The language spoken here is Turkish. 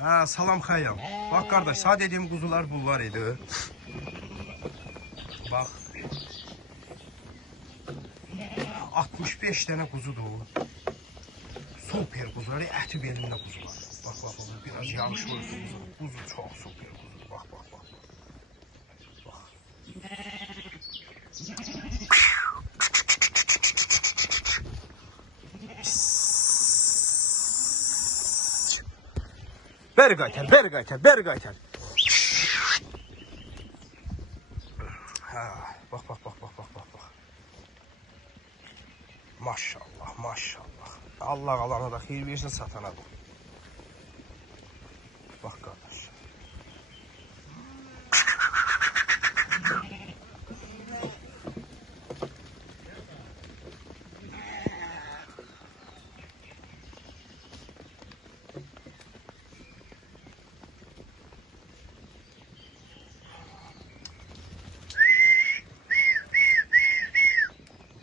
Ha, salam xəyam. Bax qardaş, sağ dediyim quzular bunlar idi. Bax. 65 dənə quzudur. Super quzular, əti belində quzular. Bax, bax, bax, biraz yağışlı quzu. Quzu çox super quzu. Bax, bax, bax. Bax. Beri qaytar, beri qaytar, beri qaytar. Ha, bax, bax, bax, bax, bax, bax, bax. Maşallah, maşallah. Allah alana da xeyir versin, satana da. Bax qardaş.